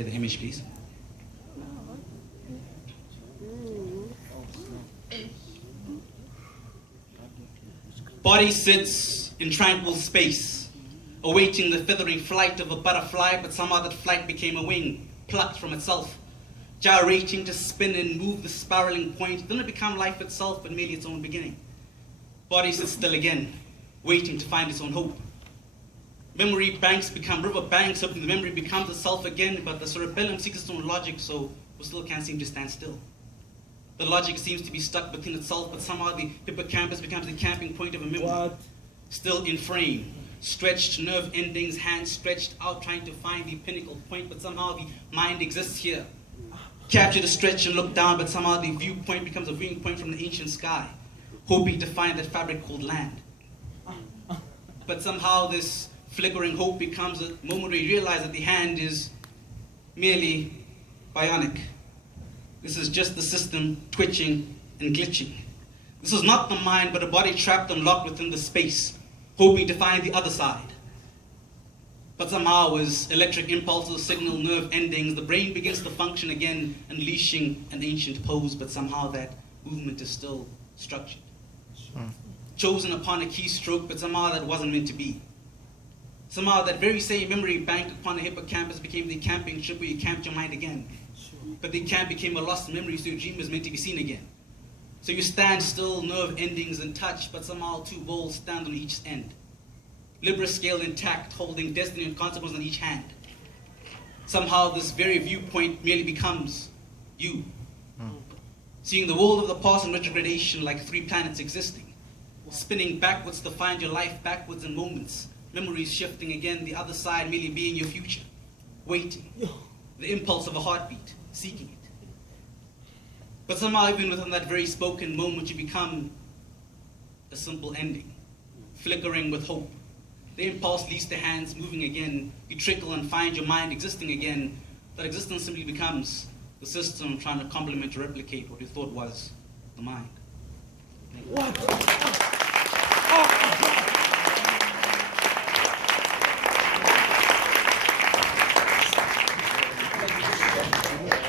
The image, please. Body sits in tranquil space, awaiting the feathering flight of a butterfly, but somehow that flight became a wing, plucked from itself, gyrating to spin and move the spiraling point. Didn't it become life itself, but merely its own beginning? Body sits still again, waiting to find its own hope. Memory banks become river banks, hoping the memory becomes itself again, but the cerebellum seeks its own logic, so we still can't seem to stand still. The logic seems to be stuck within itself, but somehow the hippocampus becomes the camping point of a memory. Still in frame, stretched nerve endings, hands stretched out, trying to find the pinnacle point, but somehow the mind exists here. Capture the stretch and look down, but somehow the viewpoint becomes a viewing point from the ancient sky, hoping to find that fabric called land. But somehow this flickering hope becomes a moment where you realize that the hand is merely bionic. This is just the system twitching and glitching. This is not the mind, but a body trapped and locked within the space, hoping to find the other side. But somehow, as electric impulses signal nerve endings, the brain begins to function again, unleashing an ancient pose, but somehow that movement is still structured. Chosen upon a keystroke, but somehow that wasn't meant to be. Somehow that very same memory banked upon the hippocampus became the camping trip where you camped your mind again. But the camp became a lost memory, so your dream was meant to be seen again. So you stand still, nerve endings in touch, but somehow two balls stand on each end. Libra scale intact, holding destiny and consequence on each hand. Somehow this very viewpoint merely becomes you. Seeing the world of the past in retrogradation like three planets existing. Spinning backwards to find your life backwards in moments. Memories shifting again, the other side merely being your future. Waiting. The impulse of a heartbeat, seeking it. But somehow even within that very spoken moment, you become a simple ending, flickering with hope. The impulse leads to hands moving again. You trickle and find your mind existing again. That existence simply becomes the system trying to complement or replicate what you thought was the mind. What?